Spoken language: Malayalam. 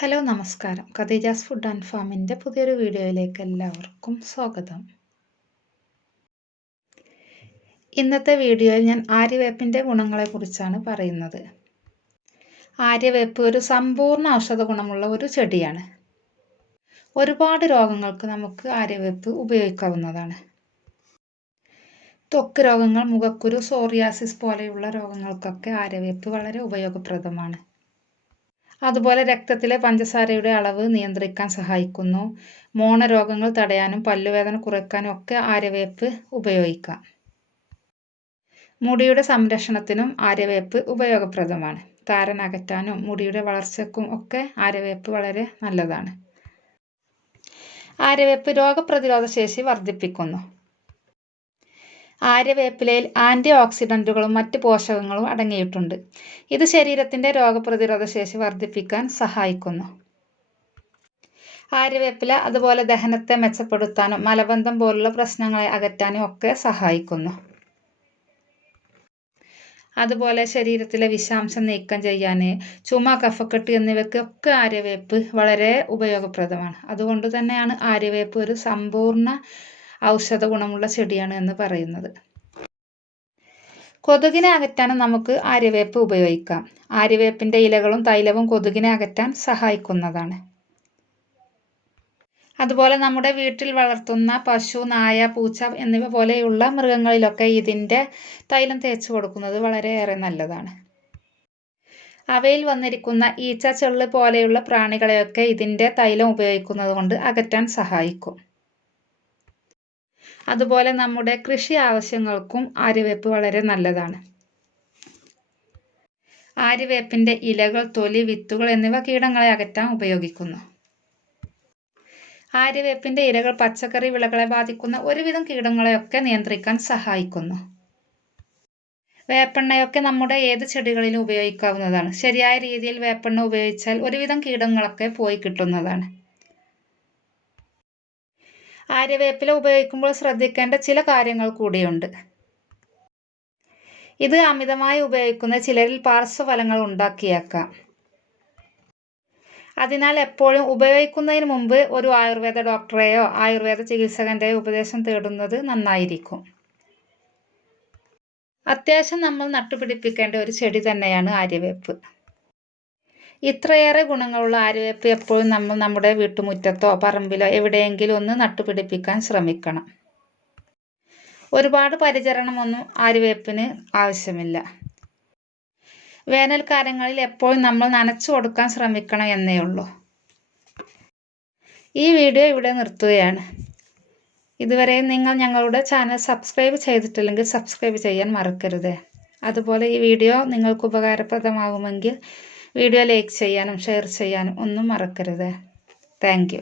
ഹലോ നമസ്കാരം. ഖദീജാസ് ഫുഡ് ആൻഡ് ഫാമിന്റെ പുതിയൊരു വീഡിയോയിലേക്ക് എല്ലാവർക്കും സ്വാഗതം. ഇന്നത്തെ വീഡിയോയിൽ ഞാൻ ആര്യവേപ്പിന്റെ ഗുണങ്ങളെക്കുറിച്ചാണ് പറയുന്നത്. ആര്യവേപ്പ് ഒരു സമ്പൂർണ ഔഷധ ഗുണമുള്ള ഒരു ചെടിയാണ്. ഒരുപാട് രോഗങ്ങൾക്ക് നമുക്ക് ആര്യവേപ്പ് ഉപയോഗിക്കാവുന്നതാണ്. ത്വക്ക് രോഗങ്ങൾ മുഖക്കുരു സോറിയാസിസ് പോലെയുള്ള രോഗങ്ങൾക്കൊക്കെ ആര്യവേപ്പ് വളരെ ഉപയോഗപ്രദമാണ്. അതുപോലെ രക്തത്തിലെ പഞ്ചസാരയുടെ അളവ് നിയന്ത്രിക്കാൻ സഹായിക്കുന്നു. മോണരോഗങ്ങൾ തടയാനും പല്ലുവേദന കുറയ്ക്കാനും ഒക്കെ ആര്യവേപ്പ് ഉപയോഗിക്കാം. മുടിയുടെ സംരക്ഷണത്തിനും ആര്യവേപ്പ് ഉപയോഗപ്രദമാണ്. താരനകറ്റാനും മുടിയുടെ വളർച്ചയ്ക്കും ഒക്കെ ആര്യവേപ്പ് വളരെ നല്ലതാണ്. ആര്യവേപ്പ് രോഗപ്രതിരോധ ശേഷി വർദ്ധിപ്പിക്കുന്നു. ആര്യവേപ്പിലയിൽ ആന്റി ഓക്സിഡന്റുകളും മറ്റ് പോഷകങ്ങളും അടങ്ങിയിട്ടുണ്ട്. ഇത് ശരീരത്തിന്റെ രോഗപ്രതിരോധ ശേഷി വർദ്ധിപ്പിക്കാൻ സഹായിക്കുന്നു. ആര്യവേപ്പില അതുപോലെ ദഹനത്തെ മെച്ചപ്പെടുത്താനും മലബന്ധം പോലുള്ള പ്രശ്നങ്ങളെ അകറ്റാനും ഒക്കെ സഹായിക്കുന്നു. അതുപോലെ ശരീരത്തിലെ വിഷാംശം നീക്കം ചെയ്യാൻ ചുമ കഫക്കെട്ട് എന്നിവയ്ക്കൊക്കെ ആര്യവേപ്പ് വളരെ ഉപയോഗപ്രദമാണ്. അതുകൊണ്ട് തന്നെയാണ് ആര്യവേപ്പ് ഒരു സമ്പൂർണ ഔഷധ ഗുണമുള്ള ചെടിയാണ് എന്ന് പറയുന്നത്. കൊതുകിനെ അകറ്റാൻ നമുക്ക് ആര്യവേപ്പ് ഉപയോഗിക്കാം. ആര്യവേപ്പിന്റെ ഇലകളും തൈലവും കൊതുകിനെ അകറ്റാൻ സഹായിക്കുന്നതാണ്. അതുപോലെ നമ്മുടെ വീട്ടിൽ വളർത്തുന്ന പശു നായ പൂച്ച എന്നിവ പോലെയുള്ള മൃഗങ്ങളിലൊക്കെ ഇതിന്റെ തൈലം തേച്ച് കൊടുക്കുന്നത് വളരെയേറെ നല്ലതാണ്. അവയിൽ വന്നിരിക്കുന്ന ഈച്ച ചെള്ള് പോലെയുള്ള പ്രാണികളെയൊക്കെ ഇതിന്റെ തൈലം ഉപയോഗിക്കുന്നത് കൊണ്ട് അകറ്റാൻ സഹായിക്കും. അതുപോലെ നമ്മുടെ കൃഷി ആവശ്യങ്ങൾക്കും ആര്യവേപ്പ് വളരെ നല്ലതാണ്. ആര്യവേപ്പിന്റെ ഇലകൾ തൊലി വിത്തുകൾ എന്നിവ കീടങ്ങളെ അകറ്റാൻ ഉപയോഗിക്കുന്നു. ആര്യവേപ്പിന്റെ ഇലകൾ പച്ചക്കറി വിളകളെ ബാധിക്കുന്ന ഒരുവിധം കീടങ്ങളെയൊക്കെ നിയന്ത്രിക്കാൻ സഹായിക്കുന്നു. വേപ്പെണ്ണയൊക്കെ നമ്മുടെ ഏത് ചെടികളിലും ഉപയോഗിക്കാവുന്നതാണ്. ശരിയായ രീതിയിൽ വേപ്പെണ്ണ ഉപയോഗിച്ചാൽ ഒരുവിധം കീടങ്ങളൊക്കെ പോയി കിട്ടുന്നതാണ്. ആര്യവേപ്പില ഉപയോഗിക്കുമ്പോൾ ശ്രദ്ധിക്കേണ്ട ചില കാര്യങ്ങൾ കൂടിയുണ്ട്. ഇത് അമിതമായി ഉപയോഗിക്കുന്ന ചിലരിൽ പാർശ്വഫലങ്ങൾ ഉണ്ടാക്കിയേക്കാം. അതിനാൽ എപ്പോഴും ഉപയോഗിക്കുന്നതിന് മുമ്പ് ഒരു ആയുർവേദ ഡോക്ടറെയോ ആയുർവേദ ചികിത്സകന്റെയോ ഉപദേശം തേടുന്നത് നന്നായിരിക്കും. അത്യാവശ്യം നമ്മൾ നട്ടുപിടിപ്പിക്കേണ്ട ഒരു ചെടി തന്നെയാണ് ആര്യവേപ്പ്. ഇത്രയേറെ ഗുണങ്ങളുള്ള ആര്യവേപ്പ് എപ്പോഴും നമ്മൾ നമ്മുടെ വീട്ടുമുറ്റത്തോ പറമ്പിലോ എവിടെയെങ്കിലും ഒന്ന് നട്ടുപിടിപ്പിക്കാൻ ശ്രമിക്കണം. ഒരുപാട് പരിചരണമൊന്നും ആര്യവേപ്പിന് ആവശ്യമില്ല. വേനൽക്കാലങ്ങളിൽ എപ്പോഴും നമ്മൾ നനച്ചു കൊടുക്കാൻ ശ്രമിക്കണം എന്നേ ഉള്ളൂ. ഈ വീഡിയോ ഇവിടെ നിർത്തുകയാണ്. ഇതുവരെ നിങ്ങൾ ഞങ്ങളുടെ ചാനൽ സബ്സ്ക്രൈബ് ചെയ്തിട്ടില്ലെങ്കിൽ സബ്സ്ക്രൈബ് ചെയ്യാൻ മറക്കരുത്. അതുപോലെ ഈ വീഡിയോ നിങ്ങൾക്ക് ഉപകാരപ്രദമാകുമെങ്കിൽ വീഡിയോ ലൈക്ക് ചെയ്യാനും ഷെയർ ചെയ്യാനും ഒന്നും മറക്കരുത്. താങ്ക്